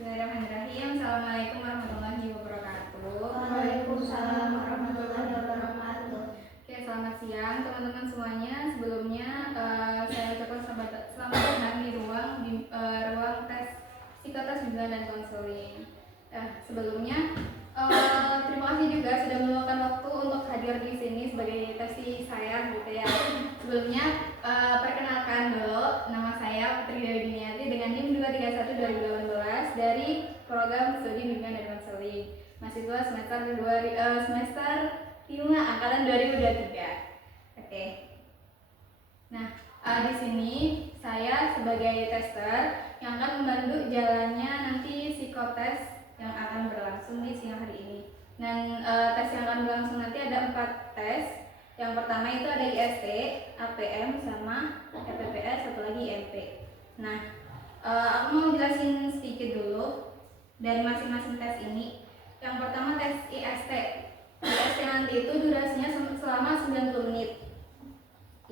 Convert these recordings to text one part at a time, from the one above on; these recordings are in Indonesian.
Bismillahirrahmanirrahim. Assalamualaikum warahmatullahi wabarakatuh. Waalaikumsalam warahmatullahi wabarakatuh. Oke, selamat siang teman-teman semuanya. Sebelumnya saya ucapkan selamat datang di ruang tes psikotes bimbingan dan konseling. Sebelumnya terima kasih juga sudah meluangkan waktu untuk hadir di sini sebagai tesi saya gitu ya. Sebelumnya perkenalkan dulu, nama saya Putri Dewi Diniati dengan NIM 231 2018 dari program studi bimbingan dan konseling mahasiswa semester 5 angkatan 2023. Oke. Nah, di sini saya sebagai tester yang akan membantu jalannya nanti psikotes yang akan berlangsung di siang hari ini. Dan tes yang akan berlangsung nanti ada 4 tes. Yang pertama itu ada IST, APM, sama EPPS, satu lagi IMP. Nah, aku mau jelasin sedikit dulu dari masing-masing tes ini. Yang pertama tes IST. IST nanti itu durasinya selama 90 menit.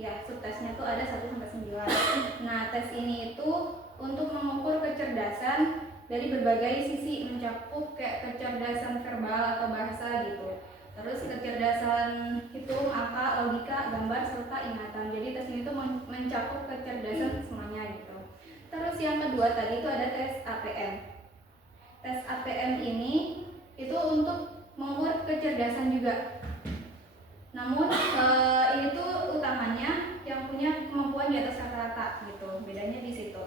Ya, subtesnya tuh ada 1-9. Nah, tes ini itu untuk mengukur kecerdasan dari berbagai sisi, mencakup kayak kecerdasan verbal atau bahasa gitu. Terus kecerdasan hitung, angka, logika, gambar, serta ingatan. Jadi tes ini tuh mencakup kecerdasan semuanya gitu. Terus yang kedua tadi itu ada tes APM. Tes APM ini itu untuk mengukur kecerdasan juga. Namun ini tuh utamanya yang punya kemampuan di atas rata-rata gitu. Bedanya di situ.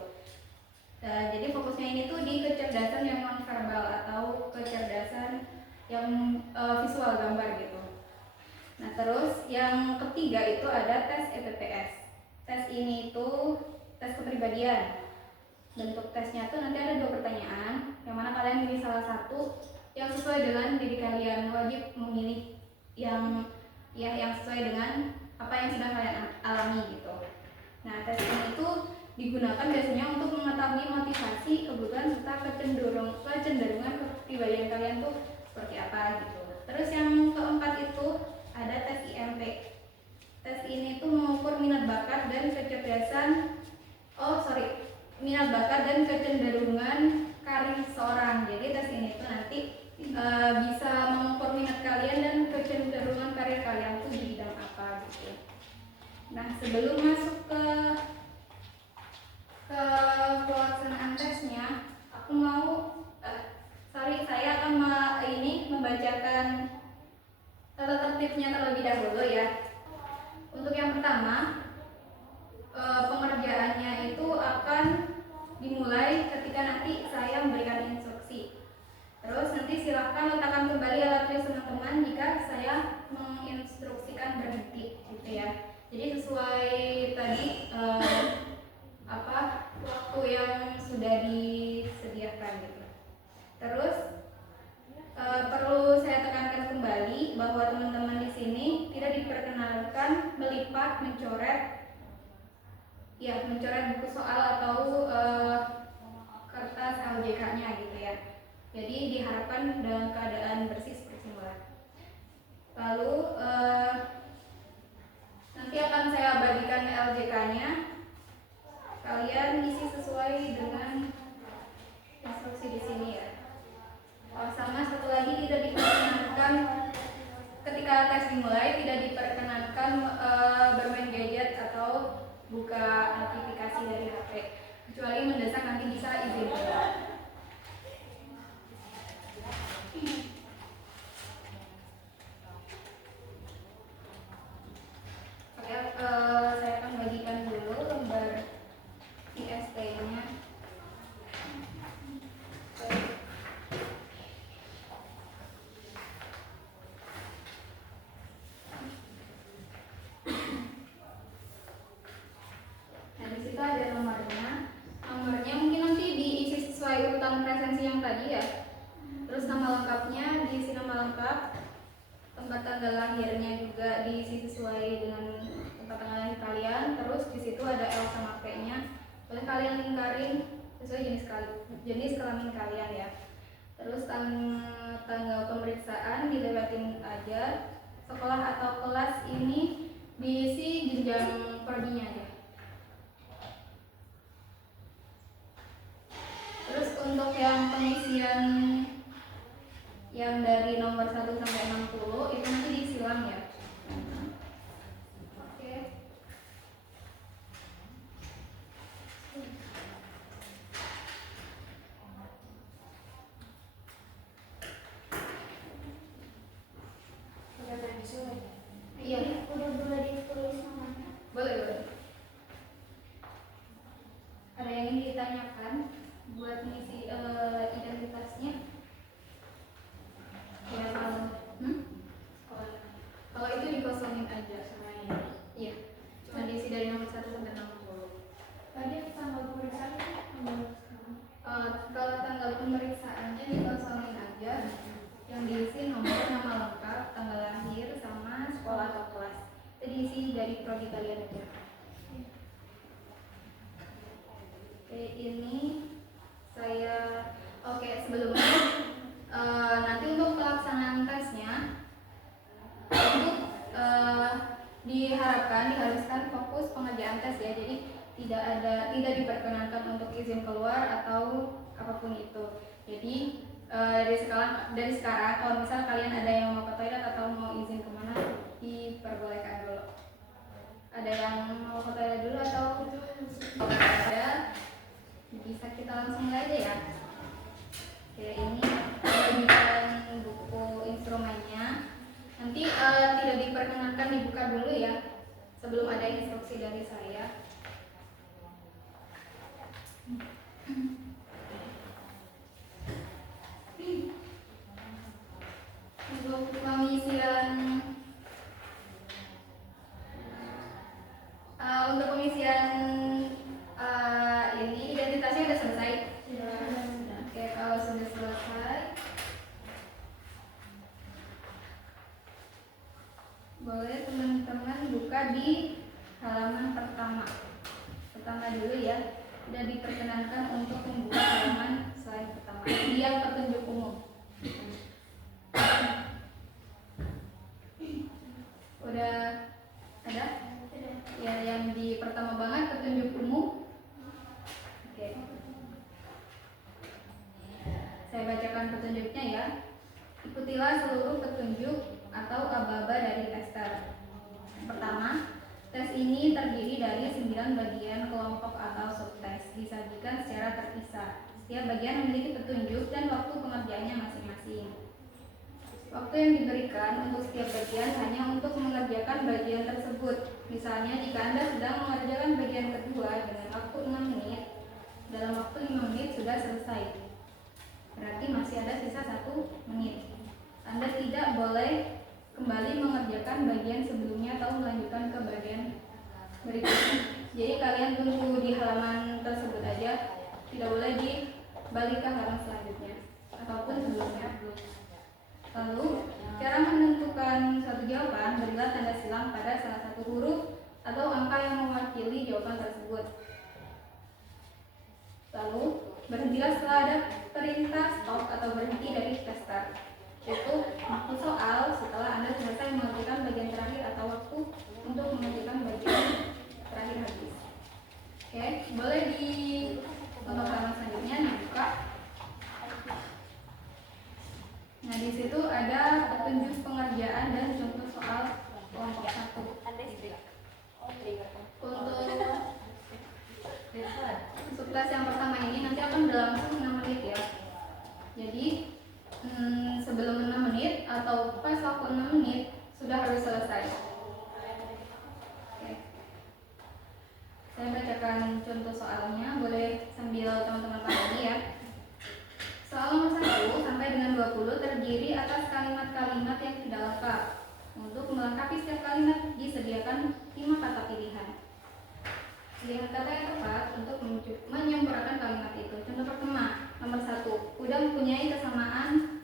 Jadi fokusnya ini tuh di kecerdasan yang non-verbal atau kecerdasan yang visual gambar gitu. Nah, terus yang ketiga itu ada tes EPPS. Tes ini itu tes kepribadian. Bentuk tesnya tuh nanti ada 2 pertanyaan, yang mana kalian pilih salah satu yang sesuai dengan diri kalian. Wajib memilih yang sesuai dengan apa yang sedang kalian alami gitu. Nah, tes ini tuh digunakan biasanya untuk mengetahui motivasi, kebutuhan, serta kecenderungan kepribadian kalian tuh seperti apa gitu. Terus yang keempat itu ada tes IMP. Tes ini tuh mengukur minat bakat dan kecenderungan karir seseorang. Jadi tes ini tuh nanti bisa mengukur minat kalian dan kecenderungan karir kalian tuh di bidang apa gitu. Nah, sebelum masuk ke pelaksanaan tesnya, aku mau saya akan membacakan tata tertibnya terlebih dahulu ya. Untuk yang pertama, pengerjaannya itu akan dimulai ketika nanti saya memberikan instruksi. Terus nanti silakan letakkan kembali alat tulis teman-teman jika saya menginstruksikan berhenti gitu ya. Jadi sesuai tadi waktu yang sudah disediakan gitu. Terus perlu saya tekankan kembali bahwa teman-teman di sini tidak diperkenankan melipat, mencoret buku soal atau kertas LJK-nya gitu ya. Jadi diharapkan dalam keadaan bersih seperti semula. Lalu nanti akan saya bagikan LJK-nya. Kalian isi sesuai dengan instruksi di sini ya. Sama satu lagi, tidak diperkenankan ketika tes dimulai, tidak diperkenankan bermain gadget atau buka notifikasi dari HP, kecuali mendesak nanti bisa izin. Oke, saya akan bagikan dulu lembar IST-nya. Ada nomornya mungkin nanti diisi sesuai urutan presensi yang tadi ya. Terus nama lengkapnya diisi nama lengkap, tempat tanggal lahirnya juga diisi sesuai dengan tempat tanggal lahir kalian. Terus di situ ada L sama P-nya, boleh kalian lingkarin sesuai jenis kelamin kalian ya. Terus tanggal pemeriksaan dilewatin aja. Sekolah atau kelas ini diisi jenjang prodinya aja. Terus untuk yang pengisian yang dari nomor 1 sampai 60 itu nanti disilang ya. Oke. Iya, Udah boleh ditulis namanya. boleh, boleh. Ada yang ingin ditanyakan buat mengisi identitasnya? Ya, kalau itu dikosongin aja semuanya. Iya, cuma diisi dari nomor 1 sampai 60. Tadi tanggal pemeriksaan Kalau tanggal pemeriksaannya dikosongin aja, yang diisi nomor, nama lengkap, tanggal lahir, sama sekolah atau kelas. Itu diisi dari prodi kalian aja. Oke, ini saya sebelumnya nanti untuk pelaksanaan tesnya untuk diharuskan fokus pengerjaan tes ya. Jadi tidak diperkenankan untuk izin keluar atau apapun itu. Jadi dari sekarang kalau misal kalian ada yang mau ke toilet atau mau izin kemana, diperbolehkan dulu. Ada yang mau ke toilet dulu atau ada, bisa kita langsung mulai aja ya. Oke, ini bagian buku instrumennya. Nanti tidak diperkenankan dibuka dulu ya sebelum ada instruksi dari saya. Untuk pengisian ini identitasnya sudah selesai. Oke, kalau sudah selesai, boleh teman-teman buka di halaman pertama dulu ya. Tidak diperkenankan untuk membuka halaman selain pertama. Yang petunjuk umum. Udah ada? Ya, yang di pertama banget petunjuk umum. Oke. Saya bacakan petunjuknya ya. Ikutilah seluruh petunjuk atau aba-aba dari tester. Pertama, tes ini terdiri dari 9 bagian kelompok atau subtes, disajikan secara terpisah. Setiap bagian memiliki petunjuk dan waktu pengerjaannya masing-masing. Waktu yang diberikan untuk setiap bagian hanya untuk mengerjakan bagian tersebut. Misalnya, jika Anda sedang mengerjakan bagian kedua dengan waktu 6 menit, dalam waktu 5 menit sudah selesai. Berarti masih ada sisa 1 menit. Anda tidak boleh kembali mengerjakan bagian sebelumnya atau melanjutkan ke bagian berikutnya. Jadi kalian tunggu di halaman tersebut aja, tidak boleh dibalik ke halaman selanjutnya ataupun sebelumnya. Lalu, cara menentukan suatu jawaban, berilah tanda silang pada salah satu huruf atau angka yang mewakili jawaban tersebut. Lalu, berhentilah setelah ada perintah stop atau berhenti dari tester. Itu waktu soal setelah Anda selesai mengerjakan bagian terakhir atau waktu untuk mengerjakan bagian terakhir habis. Oke, boleh untuk halaman selanjutnya dibuka. Nah, di situ ada petunjuk pengerjaan dan contoh soal kelompok 1. Untuk kelas yang pertama ini nanti akan berlangsung 6 menit ya. Jadi sebelum 6 menit atau pas waktu 6 menit sudah harus selesai. Oke. Saya bacakan contoh soalnya, boleh sambil teman-teman pahami ya. Soal nomor 1 sampai dengan 20 terdiri atas kalimat-kalimat yang tidak lengkap. Untuk melengkapi setiap kalimat disediakan 5 kata pilihan. Pilihan kata yang tepat untuk menyempurnakan kalimat itu. Contoh pertama, nomor 1. Kuda mempunyai kesamaan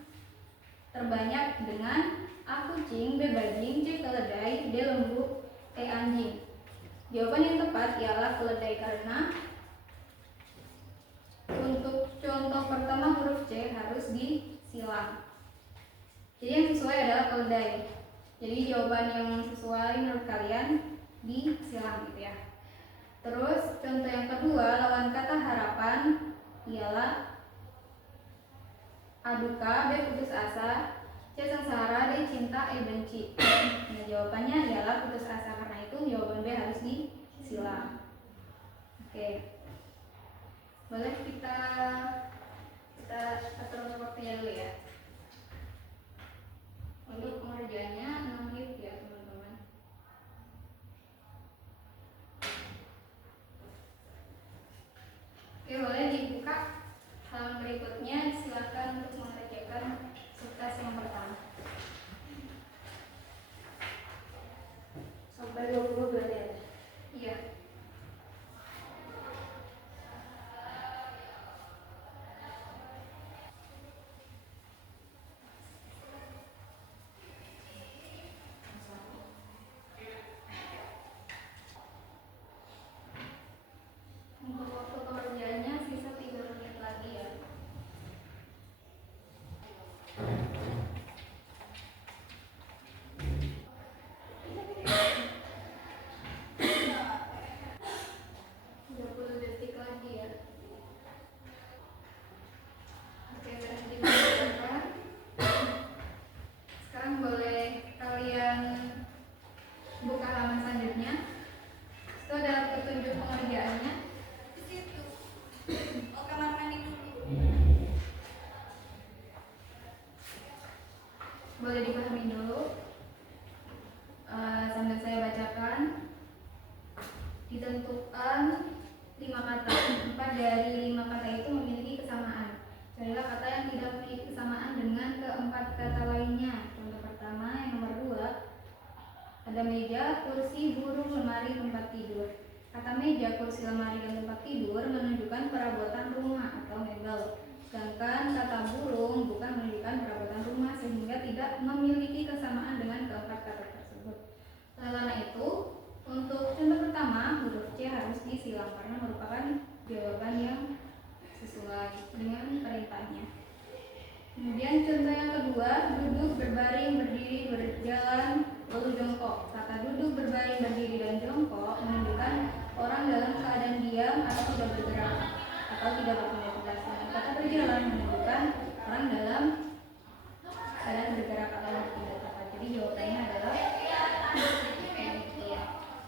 terbanyak dengan A kucing, B bajing, C keledai, D lembu, E anjing. Jawaban yang tepat ialah keledai karena untuk contoh pertama huruf C harus disilang. Jadi yang sesuai adalah keledai. Jadi jawaban yang sesuai menurut kalian disilang gitu ya. Terus contoh yang kedua, lawan kata harapan ialah A. Duka, B. Putus asa, C. Sengsara, D. Cinta, E. Benci. Nah, jawabannya adalah putus asa, karena itu jawaban B harus disilang. Oke, boleh kita atur untuk waktunya dulu ya. Untuk pengerjaannya 6 menit ya teman-teman. Oke, boleh dibuka halaman berikutnya. Silakan untuk mengerjakan tugas yang pertama. Sampai 20 berarti ya? Iya. Untuk waktu pengerjaannya sisa 3 menit lagi ya. Detik lagi ya. Oke, berhenti mengerjakan. Sekarang boleh kalian buka halaman selanjutnya. Itu adalah petunjuk pengerjaannya. Kamar mandi dulu. Boleh dipahami dulu. Sambil saya bacakan. Ditentukan 5 kata. 4 dari 5 kata itu memiliki kesamaan. Carilah kata yang tidak memiliki kesamaan dengan keempat kata lainnya. Contoh pertama, yang nomor 2, ada meja, kursi, burung, lemari, tempat tidur. Kata meja, kursi, lemari, dan tempat tidur menunjukkan perabotan rumah atau mebel. Sedangkan kata burung bukan menunjukkan perabotan rumah, sehingga tidak memiliki kesamaan dengan keempat kata tersebut. Oleh karena itu, untuk contoh pertama, huruf C harus disilang karena merupakan jawaban yang sesuai dengan perintahnya. Kemudian contoh yang kedua, duduk, berbaring, berdiri, berjalan, lalu jongkok. Kata duduk, berbaring, berdiri, dan jongkok menunjukkan orang dalam keadaan diam atau tidak bergerak atau tidak beraktivitas. Kata berjalan menunjukkan orang dalam keadaan bergerak atau beraktivitas. Jadi jawabannya adalah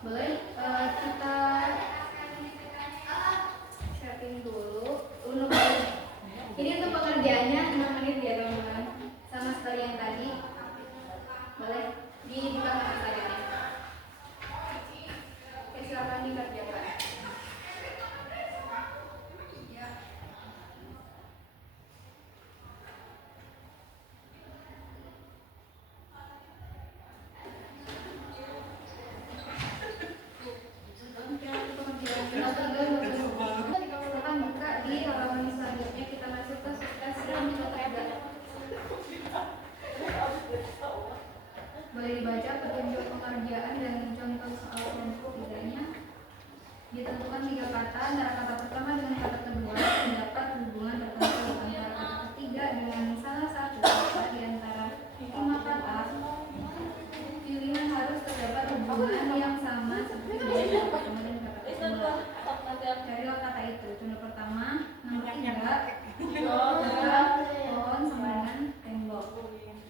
boleh kita setting dulu. Ini untuk pengerjaannya 6 menit ya teman-teman. Sama seperti yang tadi. Boleh dibuka halaman. Oke, silakan dikerjakan. Silakan buka di halaman selanjutnya. Kita masuk ke tugas yang ketiga. Boleh dibaca petunjuk pengerjaan dan contoh soal kelompok tidaknya. Ditentukan 3 kata, antara kata pertama dengan kata kedua terdapat hubungan tertentu, antara kata ketiga dengan salah satu kata di antara 5 kata. Pilihan harus terdapat hubungan yang sama seperti dengan kata pertama dan kata kedua. Carilah kata itu. Contoh pertama, nomor 3, pohon sama dengan tembok.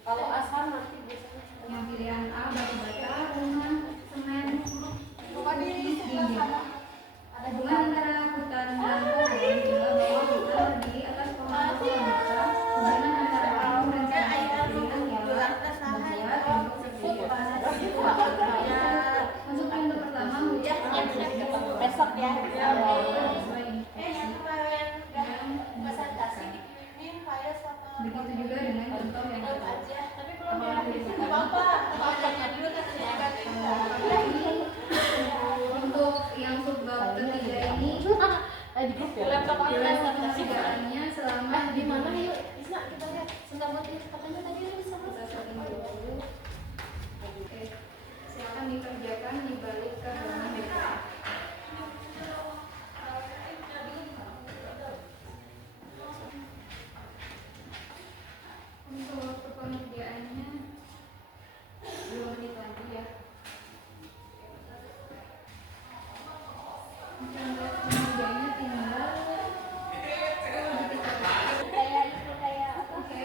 Kalau asal nanti biasanya Yang pilihan A, batu bata, rumah, semen, dinding. Hubungan antara hutan dan pohon adalah bahwa hutan berdiri atas pohon-pohon besar. Hubungan antara pohon dan tembok pilihan ialah bahwa tembok berdiri atas Untuk contoh pertama, hujan besok ya. sesuai instruksi. Begitu juga dengan contoh yang kedua. Tapi kalau direvisi nggak apa-apa. Bacanya dulu kan Untuk yang subbab ketiga ini, laptop pengerjaannya selama di mana yuk? Bisa kita lihat. Sebentar buat katanya tadi bisa kita setting dulu. Oke, silakan dikerjakan dibalik ke halaman berikutnya. Untuk waktu pengerjaannya 2 menit lagi ya. Untuk pengerjaannya tinggal 10 detik lagi. kayak itu kayak apa? Oke,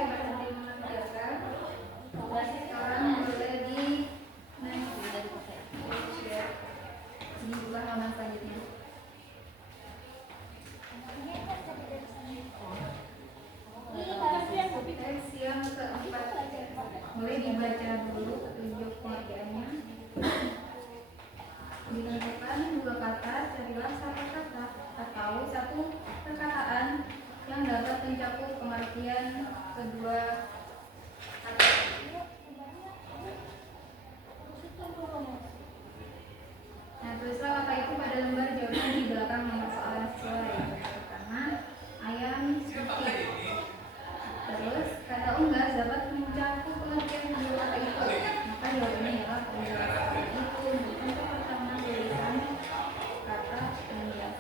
kedua kata. Nah, tulislah kata itu pada lembar jawaban di belakang nomor soal yang sesuai. Pertama, ayam putih. Terus, kata unggas dapat mencakup pengertian kedua kata itu. Maka jawabannya ialah kedua kata itu. Untuk pertama, tulisan kata unggas.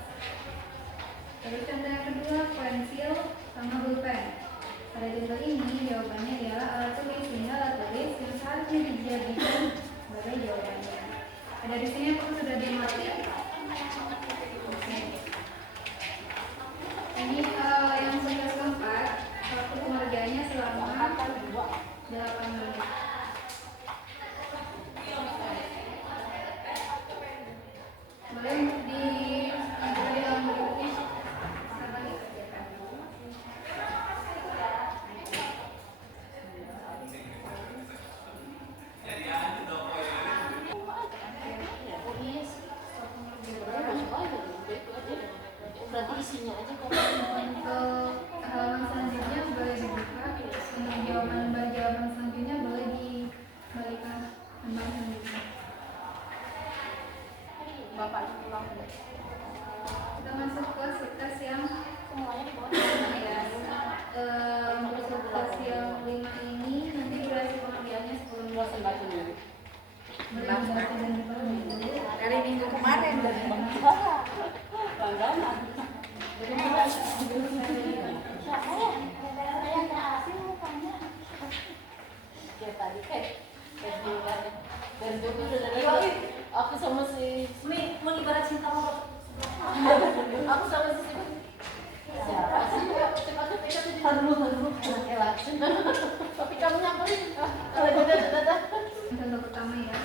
Terus contoh yang kedua, pensil sama pulpen. Pada contoh ini, jawabannya ialah alat tulis, sehingga alat tulis yang seharusnya dijadikan sebagai jawabannya. Ada di sini aku sudah dimengerti. Oke. Ini yang tugas keempat, waktu pengerjaannya selama 8 menit. Boleh di dalam berikutnya sama dikerjakan. Berarti isinya aja kok. Untuk halaman selanjutnya boleh dibuka. Untuk jawaban selanjutnya boleh dibalikan lembar selanjutnya. Bapak pulang. Kita masuk ke tes yang Semuanya di bawah. ya. Untuk tes yang 5 ini nanti durasi pengerjaannya 10 menit. Boleh dibaca dan dipahami dulu. Dari minggu kemarin Langganan. Siapa ya? Saya nggak asing mukanya. Ya tadi dan juga dari aku sama si Ini mau ibarat cinta mau aku sama si siapa sih? Cepatnya kita tuh tapi kamu nyamperin. Dadah. Contoh pertama ya.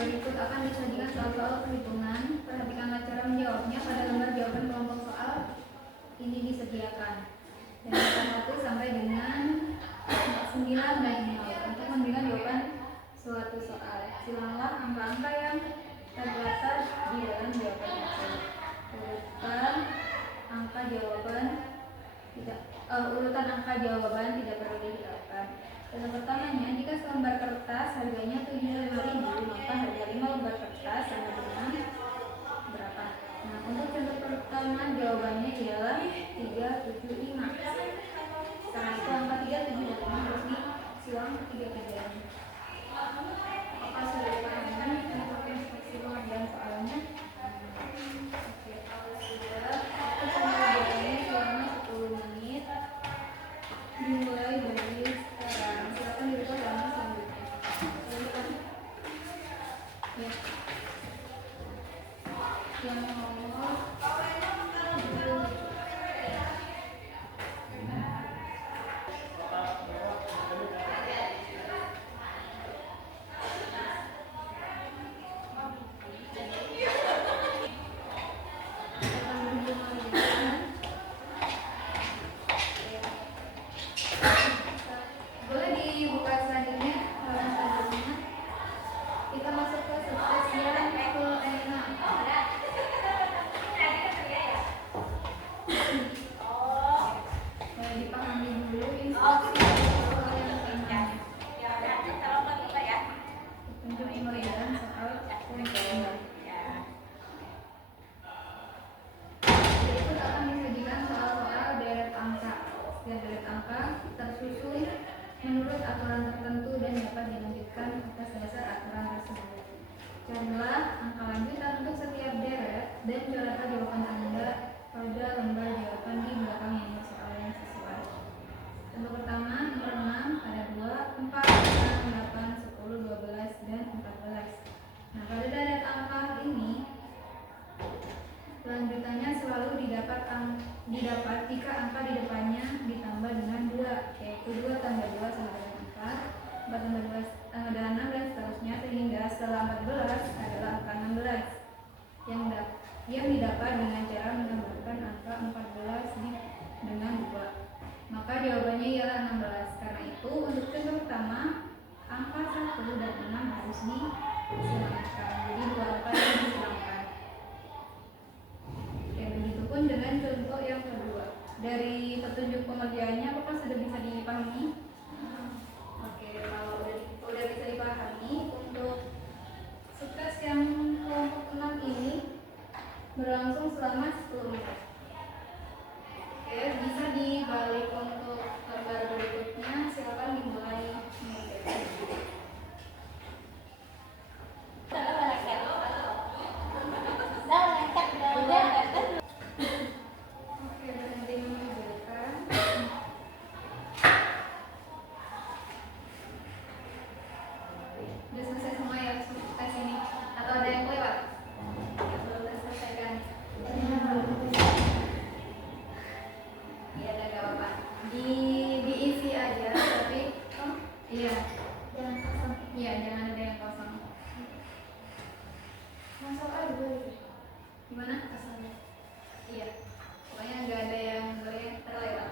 Berikut akan disajikan soal-soal perhitungan. Perhatikanlah cara menjawabnya pada lembar jawaban kelompok soal ini disediakan. Dan angka 1 sampai dengan 9 dan 0 untuk memberikan jawaban suatu soal. Silanglah angka-angka yang terdapat di dalam jawaban itu. Urutan angka jawaban tidak perlu dihilangkan. Contoh pertamanya, jika selembar kertas harganya 75.000, maka harga 5 lembar kertas sama dengan berapa? Nah, untuk contoh pertama jawabannya ialah 375. Karena itu angka 375 harus disilang ketiga-tiganya. Apakah sudah dipahami untuk instruksi pengerjaan soalnya? Oke, kalau sudah, kita pengerjaannya selama 10 menit. Dimulai dari sekarang. Silakan dibuka halaman selanjutnya. Ya. Yang nomor boleh dibuka selanjutnya halaman selanjutnya. Kita masuk ke subtes yang ke-6. Boleh dipahami dulu instruksi soal yang ke-6. Untuk pengerjaan soal yang ke-6. Berikut akan disajikan soal-soal deret angka. Setiap deret angka tersusun menurut aturan tertentu dan dapat dilanjutkan atas dasar aturan tersebut. Carilah angka lanjutan untuk setiap deret dan coretlah jawaban Anda pada lembar jawaban di belakang yang soal yang sesuai. Contoh pertama, nomor 6 ada 2, 4, 6, 8, 10, 12, dan 14. Nah, pada deret angka ini lanjutannya selalu didapat jika angka di depannya ditambah dengan 2, yaitu 2 tambah 2 sama dengan 4, 4 tambah 2 sama dengan 6, dan seterusnya, sehingga setelah 14 adalah angka 16 yang didapat dengan cara menambahkan angka 14 dengan 2. Maka jawabannya ialah 16. Karena itu untuk contoh pertama, angka 1 dan 6 harus disilangkan. Jadi 2 angka yang disilangkan. Begitupun dengan contoh yang kedua. dari petunjuk pengerjaannya apakah sudah bisa dipahami? Oke, kalau udah bisa dipahami, untuk sukses yang kelompok 6 ini berlangsung selama 10 menit. Oke, bisa dibalik untuk gambar berikutnya, silakan dimulai mengerjakan. Oke, berhenti mengerjakan. Udah selesai semua ya tes ini? Atau ada yang lewat? Belum terselesaikan. Iya, ada nggak apa-apa. Diisi aja, tapi iya, Jangan kosong. iya jangan ada yang kosong. Masuk aja boleh. Gimana? Kosongnya. Iya, pokoknya nggak ada yang boleh terlewat.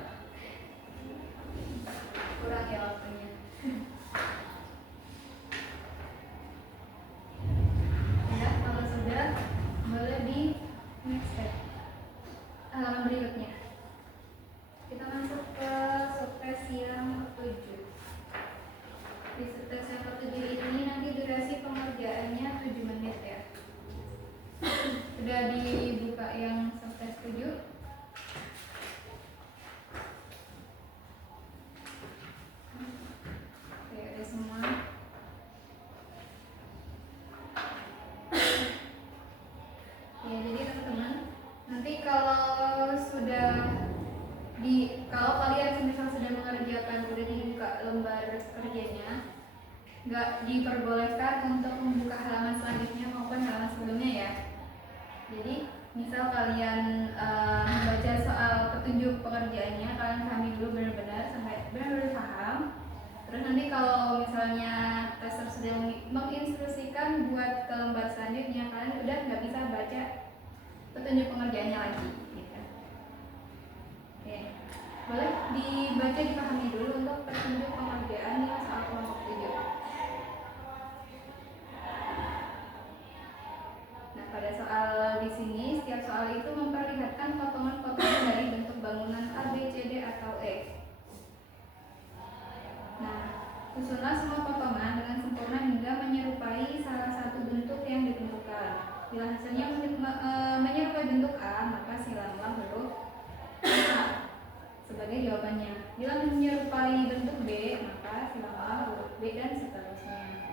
Kurang ya waktunya. Ya, kalau sudah boleh di next step. Halaman berikutnya. Kita masuk ke subtes yang ke-7. Di subtes yang ke-7 ini nanti durasi pengerjaannya 7 menit ya. Sudah dibuka yang subtes 7. Oke, ada semua. Ya, jadi teman-teman, nanti kalau kalian misal sudah mengerjakan, udah dibuka lembar kerjanya, nggak diperbolehkan untuk membuka halaman selanjutnya maupun halaman sebelumnya ya. Jadi misal kalian membaca soal petunjuk pengerjaannya, kalian pahami dulu benar-benar sampai benar-benar paham. Terus nanti kalau misalnya tester sudah menginstruksikan buat ke lembar selanjutnya, kalian udah nggak bisa baca petunjuk pengerjaannya lagi gitu. Oke, boleh dibaca, dipahami dulu untuk petunjuk pengerjaan yang soal kelompok 7. Nah, pada soal di sini, setiap soal itu memperlihatkan potongan-potongan dari bentuk bangunan A, B, C, D, atau E. Nah, susunlah semua potongan dengan sempurna hingga menyerupai salah satu bentuk yang ditentukan. Bila hasilnya menyerupai bentuk A, maka silanglah huruf A sebagai jawabannya. Bila menyerupai bentuk B, maka silanglah huruf B dan seterusnya.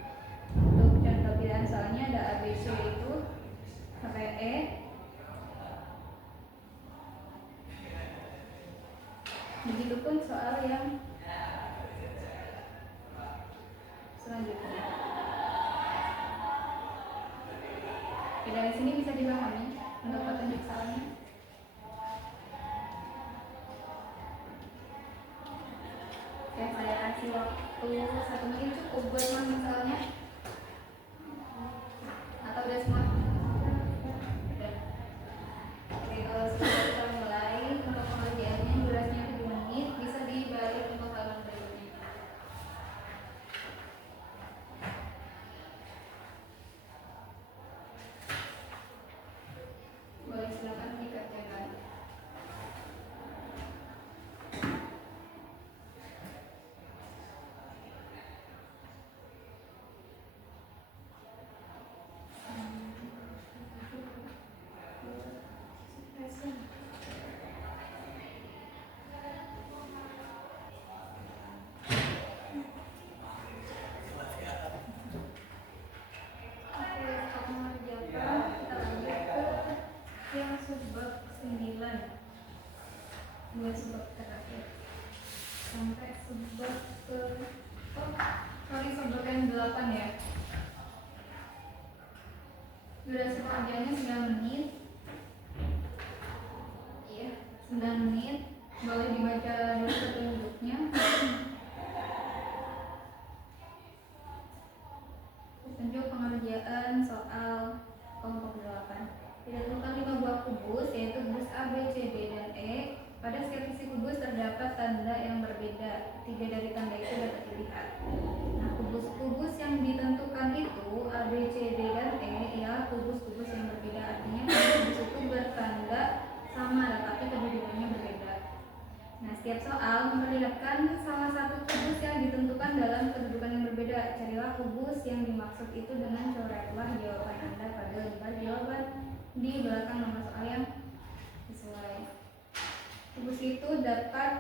Untuk contoh pilihan soalnya ada A, B, C itu sampai E. Begitupun soal yang selanjutnya. Oke, dari sini bisa dipahami untuk petunjuk soalnya. Oke, saya kasih waktu 1 menit cukup buat misalnya. Atau udah semua? Udah. Oke, kalau sudah kita mulai untuk pengerjaannya durasinya 7 menit, bisa dibalik untuk halaman berikutnya. Boleh silakan dikerjakan. Oke, untuk mengerjakan kita lanjut ke yang subbab 9. Dua subbab terakhir sampai subbab ke subbab yang 8 ya. Durasi pengerjaannya 9 menit. Iya, 9 menit. Boleh dibaca dulu petunjuknya. Petunjuk pengerjaan soal kelompok 8. Ditentukan 5 buah kubus, yaitu kubus A, B, C, D, dan E. Pada setiap sisi kubus terdapat tanda yang berbeda. 3 dari tanda itu dapat dilihat. Nah, kubus-kubus yang ditentukan itu A, B, C, D, dan E ialah kubus-kubus yang berbeda. Artinya kubus itu bertanda sama, tetapi kedudukannya berbeda. soal memperlihatkan salah satu kubus yang ditentukan dalam kedudukan yang berbeda. Carilah kubus yang dimaksud itu dengan coretlah jawaban Anda pada lembar jawaban di belakang nomor soal yang sesuai. Kubus itu dapat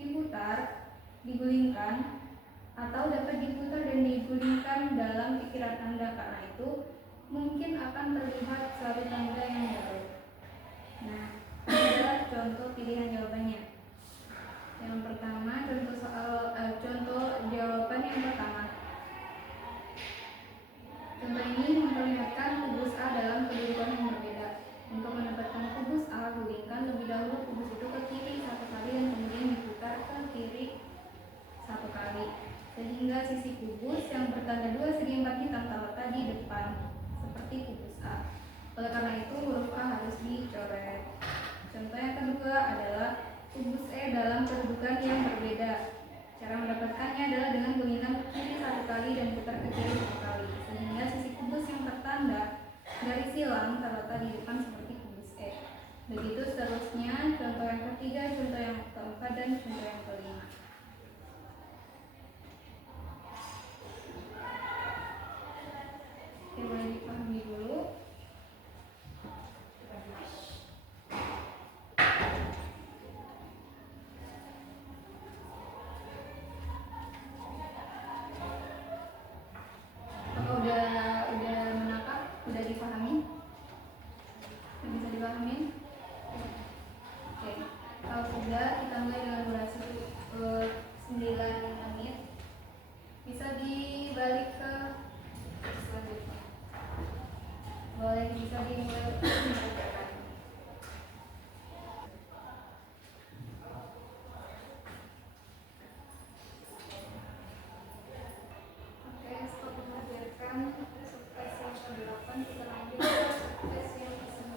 diputar, digulingkan, atau dapat diputar dan digulingkan dalam pikiran Anda. Karena itu mungkin akan terlihat suatu tanda yang baru. Nah, ini adalah contoh pilihan jawabannya. Yang pertama, contoh jawaban yang pertama. Contoh ini memperlihatkan kubus A dalam kedudukan yang berbeda. Untuk mendapatkan kubus A, gulingkan lebih dahulu kubus itu ke kiri satu kali dan kemudian diputar ke kiri satu kali, sehingga sisi kubus yang bertanda 2/4 hitam terletak di depan, seperti kubus A. Oleh karena itu, huruf A harus dicoret. Contoh yang kedua adalah kubus E dalam kedudukan yang berbeda. Cara mendapatkannya adalah dengan gulingan ke kiri satu kali dan putar ke kiri satu kali, sehingga sisi kubus yang tertanda garis silang terletak di depan seperti kubus E. Begitu seterusnya, contoh yang ketiga, contoh yang keempat, dan contoh yang kelima. Oke, boleh dipahami dulu. Udah menangkap? Udah dipahami? Bisa dipahami? Oke. Kalau sudah, kita mulai dengan durasi 9 menit. Bisa dibalik ke selanjutnya. Boleh, bisa dimulai mengerjakan. Oke, setelah mengerjakan subtes yang ke-8, kita lanjut ke subtes yang ke-9.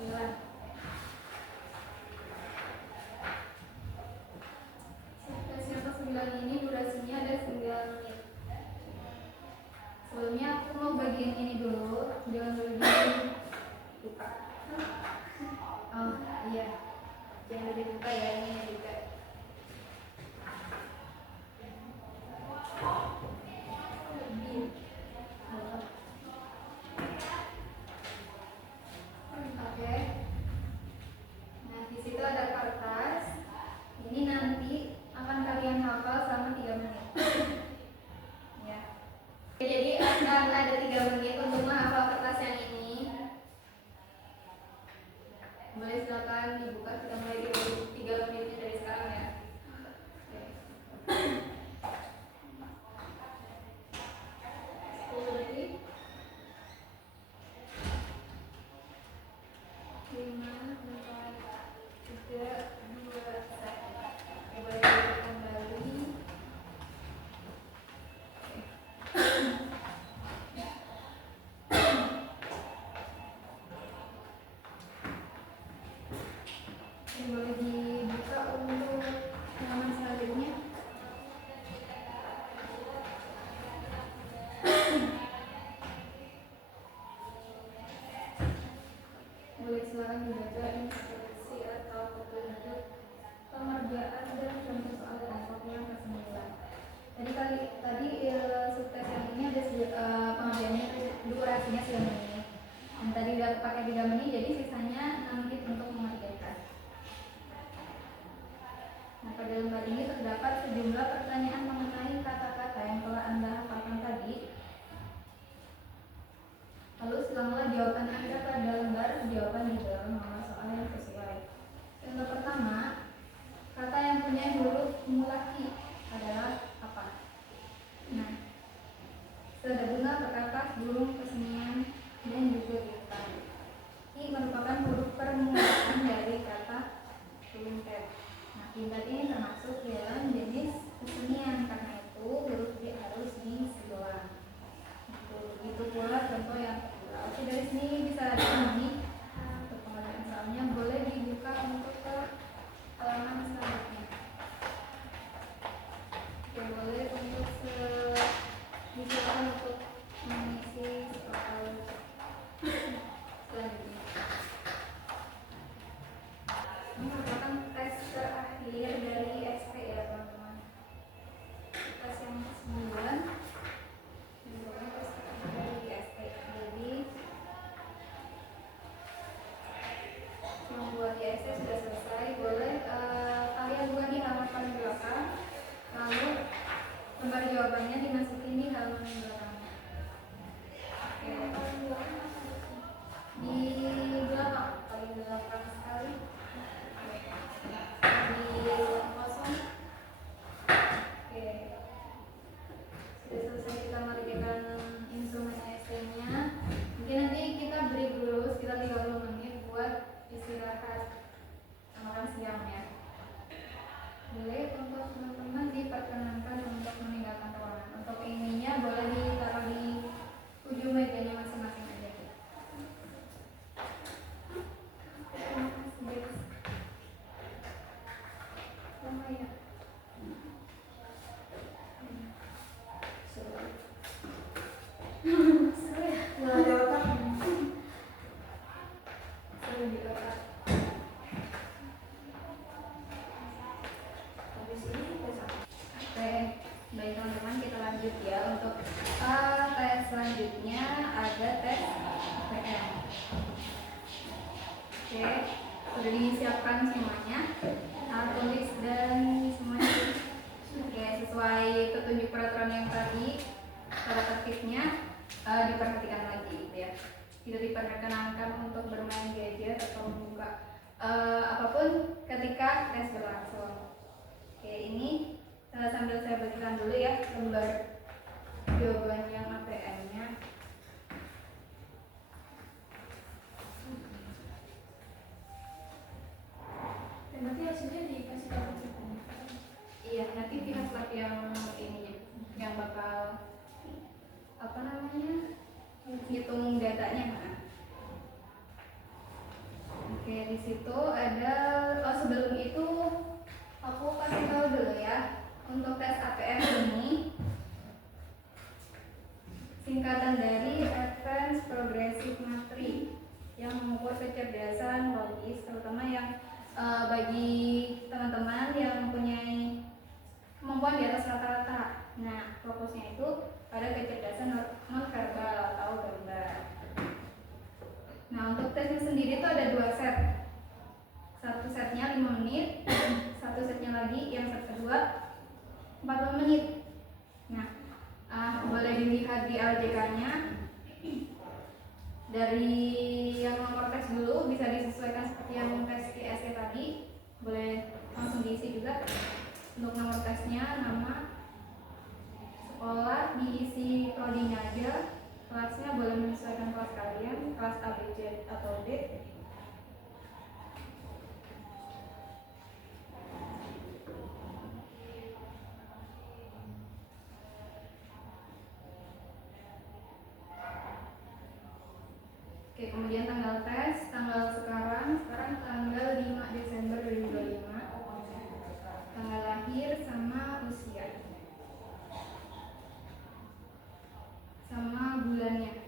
Subtes yang ke-9 ini durasinya ada 9 menit. Sebelumnya aku mau bagian ini dulu, jangan dulu dibuka. Oh iya, jangan dulu dibuka ya, ini juga. Oke. Nah, di situ ada kertas. Ini nanti akan kalian hafal selama 3 menit. Ya. Jadi akan ada 3 menit untuk menghafal kertas yang ini. Boleh silakan dibuka, kita mulai di 3 menit dari sekarang ya. Oke. 10 detik. 5, 4, 3, 2, 1. Oke, boleh dibuka kembali. Boleh dibuka untuk halaman selanjutnya. Boleh silakan dibaca instruksi atau petunjuk pengerjaan dan contoh soal kelompok yang ke-9. Tadi subtes yang ini ada pengerjaannya durasinya 9 menit. Dan tadi udah pakai 3 menit, jadi sisanya 6 menit untuk mengerjakan. Nah, pada lembar ini terdapat sejumlah pertanyaan mengenai kata-kata yang telah Anda hafalkan tadi. Lalu silanglah jawaban Anda pada lembar jawaban di dalam nomor soal yang sesuai. Contoh pertama, kata yang punya huruf mulaki adalah apa? Nah, selada bunga, perkakas, burung, kesenian, dan juga bintang. Ini merupakan huruf permulaan dari kata pintet. Nah, pintet ini termasuk dalam jenis kesenian, karena itu huruf D harus disilang. Begitu pula contoh yang kedua. Oke, dari sini bisa dipahami. Untuk pengerjaan soalnya boleh dibuka untuk ke halaman selanjutnya. Oke, boleh untuk disilakan untuk mengisi soal selanjutnya. Ini merupakan tes terakhir dari SP ya. makan siang ya. Boleh untuk teman-teman diperkenankan untuk meninggalkan ruangan. Untuk ininya boleh ditaruh di ujung mejanya masing-masing aja. Terima kasih guys. Lumayan. Seru ya? Nggak ada otak. Seru di otak. Habis ini tes apa? Oke, baik teman-teman, kita lanjut ya. Untuk tes selanjutnya ada tes APM. Oke, sudah disiapkan semuanya, alat tulis dan semuanya. Oke, sesuai petunjuk peraturan yang tadi, tata tertibnya diperhatikan lagi gitu ya. Tidak diperkenankan untuk bermain gadget atau membuka apapun ketika tes berlangsung. Oke, ini sambil saya bagikan dulu ya lembar jawaban yang APM-nya. Dan nanti hasilnya dikasih tahu kita. Iya, nanti pihak lab yang ini yang bakal apa namanya hitung datanya kan. Oke, di situ ada sebelum itu aku kasih tahu dulu ya. Untuk tes APM ini singkatan dari Advanced Progressive Mathematics yang mengukur kecerdasan logis, terutama yang bagi teman-teman yang mempunyai kemampuan di atas rata-rata. Nah, fokusnya itu pada kecerdasan non-verbal atau gambar. Nah, untuk tesnya sendiri itu ada 2 set. Satu setnya 5 menit, satu setnya lagi yang set kedua 40 menit. Nah, boleh dilihat di LJK-nya. Dari yang nomor tes dulu bisa disesuaikan seperti yang tes ISC tadi. Boleh langsung diisi juga. Untuk nomor tesnya, nama, sekolah, diisi prodinya aja. Kelasnya boleh menyesuaikan kelas kalian, kelas A, B, C, atau D. Oke, kemudian tanggal tes, tanggal sekarang tanggal 5 Desember 2025. Tanggal lahir sama usia. Sama bulannya.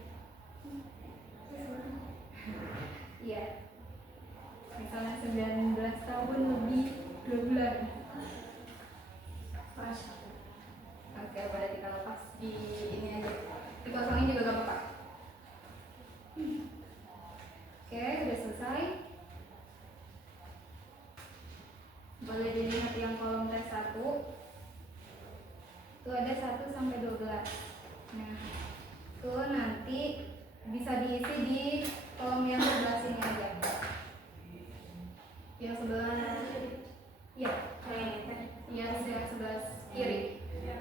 Iya. Misalnya 19 tahun lebih 2 bulan. Pas. Oke, boleh kita lepas di ini aja. Dikosongin juga gak apa-apa. Oke, udah selesai. Boleh dilihat yang kolom tes 1. Itu ada 1 sampai 12. Nah, itu nanti bisa diisi di kolom yang sebelah sini aja. Yang sebelah ya, yang sebelah kiri. Ya,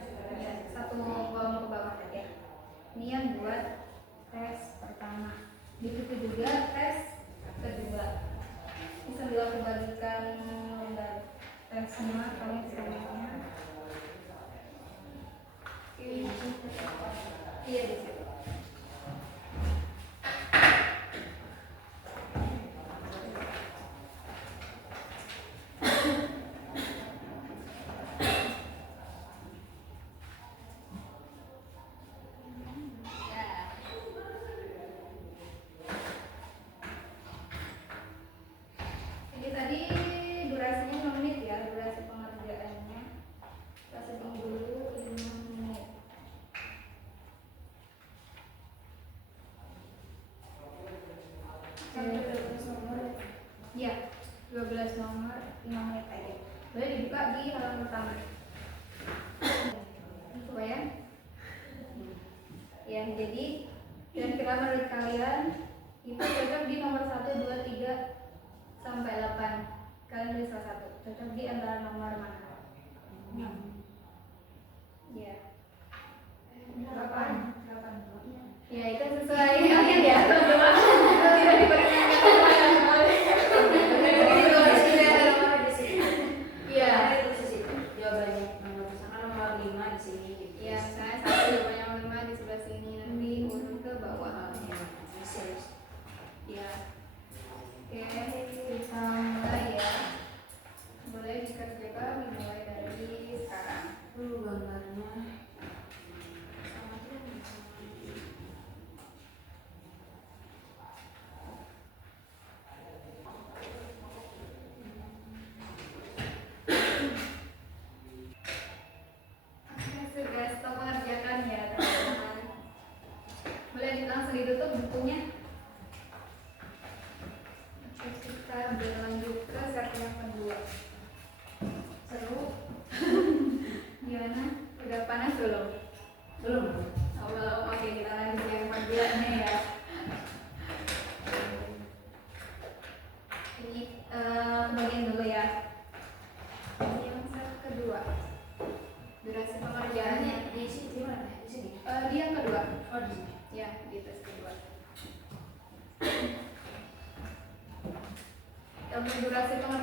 1 kolom ke bawah aja. Ini yang buat tes pertama. Begitu juga tes kedua. Ini sambil aku bagikan lembar tesnya, kalian bisa lihatnya. Iya di situ. Jadi tadi durasinya 5 menit ya, durasi pengerjaannya. Kita setting dulu 5 menit. Ya, 12 nomor 5 menit aja. Boleh dibuka di halaman pertama. Supaya ya, jadi kira-kira menurut kalian itu cocok di nomor 1, 2, 3 sampai 8. Kalian pilih salah satu. Cocok di antara nomor mana? Ya. 8. Ya, itu sesuai kalian ya, teman-teman. Tidak diperkenankan. Jadi 12 tidak ada nomor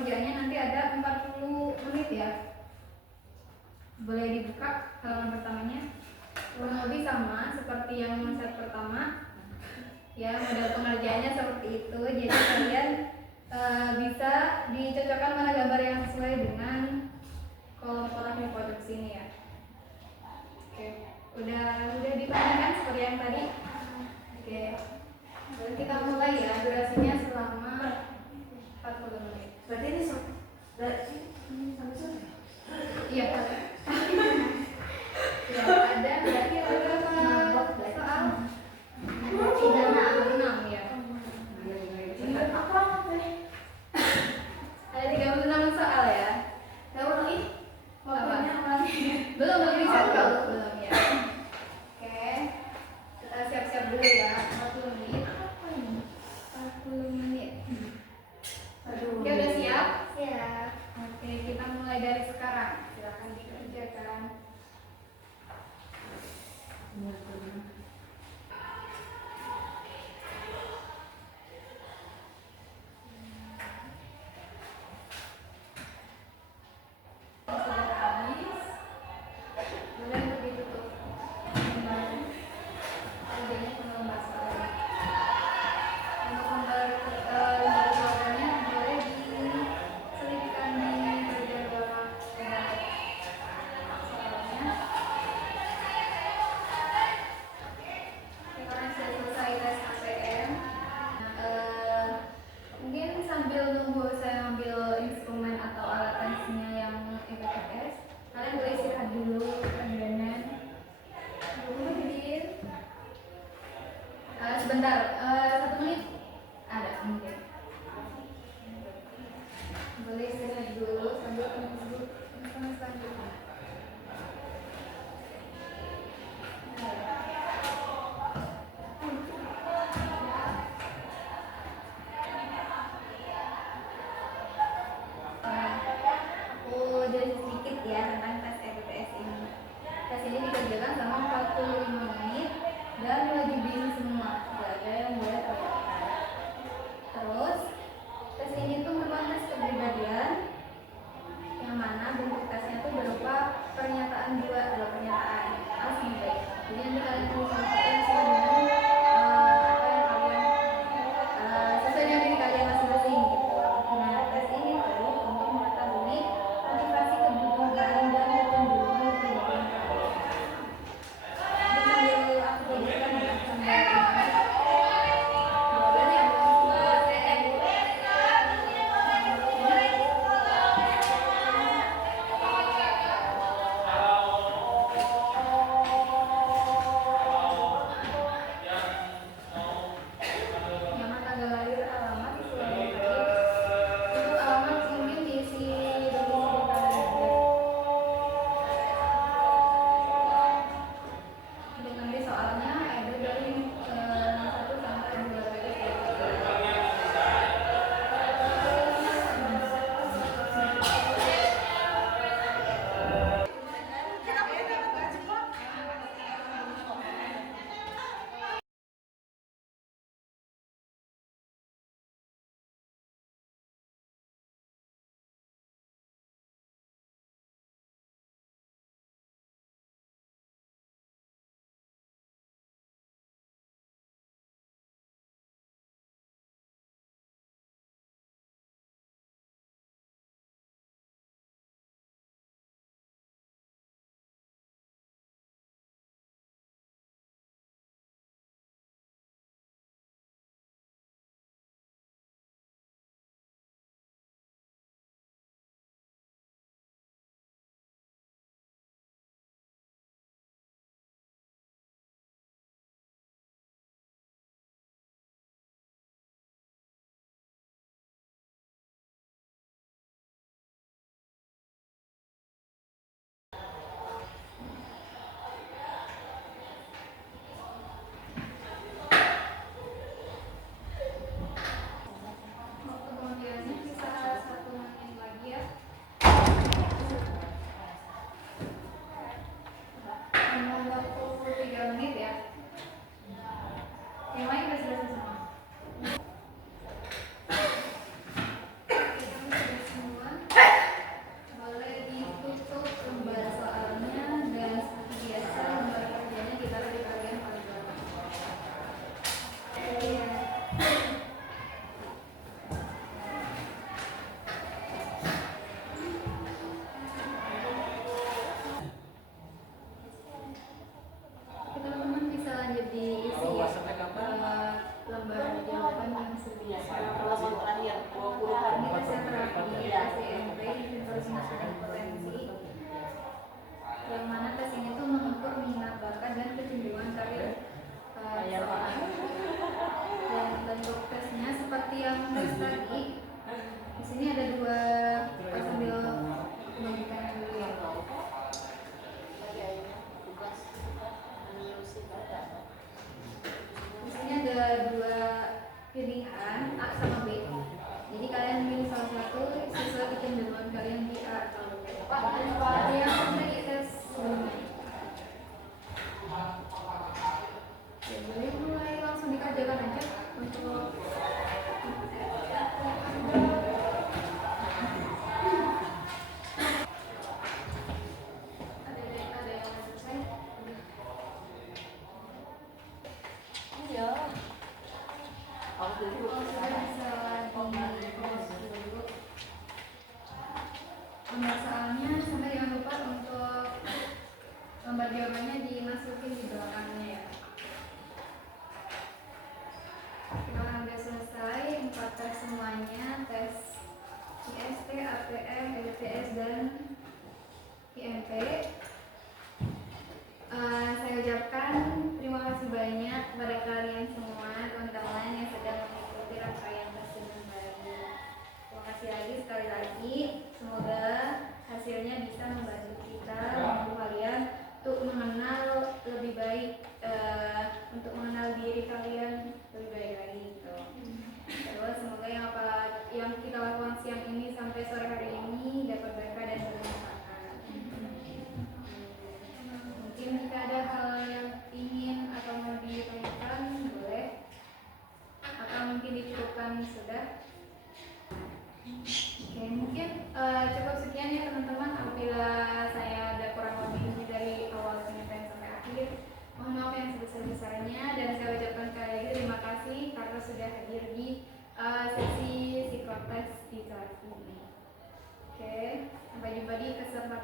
pengerjaannya nanti ada 40 menit ya. Boleh dibuka halaman pertamanya. Kurang lebih sama seperti yang set pertama. Ya, model pengerjaannya seperti itu. Jadi kalian bisa dicocokkan mana gambar yang sesuai dengan kolom kotak reproduksi ini ya. Oke, udah dipahami kan seperti yang tadi? Oke. Lalu kita mulai ya, durasinya selama 40 menit. Berarti ini sampai sore. Iya, ya, ada berarti ada berapa soal? 36 ya. Ada 36 soal ya. Belum bisa belum ya. Oke, kita siap-siap dulu ya. 40 menit. 40 menit. Oke, udah siap? Siap. Oke, kita mulai dari sekarang. Silakan dikerjakan. Sudah habis. Boleh untuk ditutup. Kerjanya pengembang soalnya. Untuk lembar jawabannya boleh diselipkan di bagian bawah soalnya. Sekarang sudah selesai tes KPM. Mungkin sambil nunggu saya ambil instrumen atau alat tesnya yang EPTS, kalian boleh istirahat dulu perjalanan. Kemudian sebentar, 1 menit ada mungkin. Boleh istirahat dulu sambil menunggu instrumen selanjutnya. Aku jelasin sedikit ya tentang tes EPTS ini. Tes ini dikerjakan selama 45 menit dan wajib diisi semua, tidak ada yang boleh terlewatkan. Terus, tes ini tuh merupakan tes kepribadian yang mana bentuk tesnya tuh berupa pernyataan dua pernyataan A sama B. Jadi nanti kalian tulis salah satu yang sesuai dengan apa yang kalian sesuai dengan diri kalian masing-masing gitu. Nah, tes ini tuh untuk mengetahui motivasi, kebutuhan dan kecenderungan kepribadian kalian. Ini sambil aku jadikan ya, sambil Boleh ditutup lembar soalnya dan seperti biasa lembar kerjanya ditaruh di bagian paling bawah. Iya. Teman-teman bisa lanjut diisi ya lembar jawaban yang sebisa. Kelas yang terakhir 20 hari. Ini tes yang terakhir SMP Informasi dan Potensi, yang mana tes ini tuh mengukur minat bakat dan kecenderungan karir. Dan bentuk tesnya seperti yang tes tadi. Di sini ada dua, sambil membagikan dulu ya. Di sini ada dua pilihan A sama B. Jadi kalian pilih salah satu sesuai kecenderungan kalian di A atau B. Ada yang tadi tes sebelumnya. Ya, boleh mulai langsung dikerjakan aja untuk ada yang selesai. Iya. Aku dulu. Lembar soalnya sampai jangan lupa untuk lembar jawabannya dimasukin di belakangnya ya. Kita udah selesai 4 tes semuanya, tes IST, APM, LTS dan IMP. Saya ucapkan terima kasih banyak kepada kalian semua teman-teman yang sedang mengikuti rangkaian tes dengan baik. Terima kasih lagi sekali lagi. Semoga hasilnya bisa membantu kita, membantu kalian untuk mengenal lebih baik, untuk mengenal diri kalian lebih baik lagi gitu. Terus semoga yang kita lakukan siang ini sampai sore hari ini dapat berkah dan bermanfaat. Mungkin jika ada hal yang ingin atau mau ditanyakan boleh, atau mungkin dicukupkan sudah. Oke, mungkin cukup sekian ya teman-teman. Apabila saya ada kurang lebih dari awal penyampaian sampai akhir, mohon maaf yang sebesar-besarnya, dan saya ucapkan sekali lagi terima kasih karena sudah hadir di sesi psikotes di kelas ini. Oke, sampai jumpa di kesempatan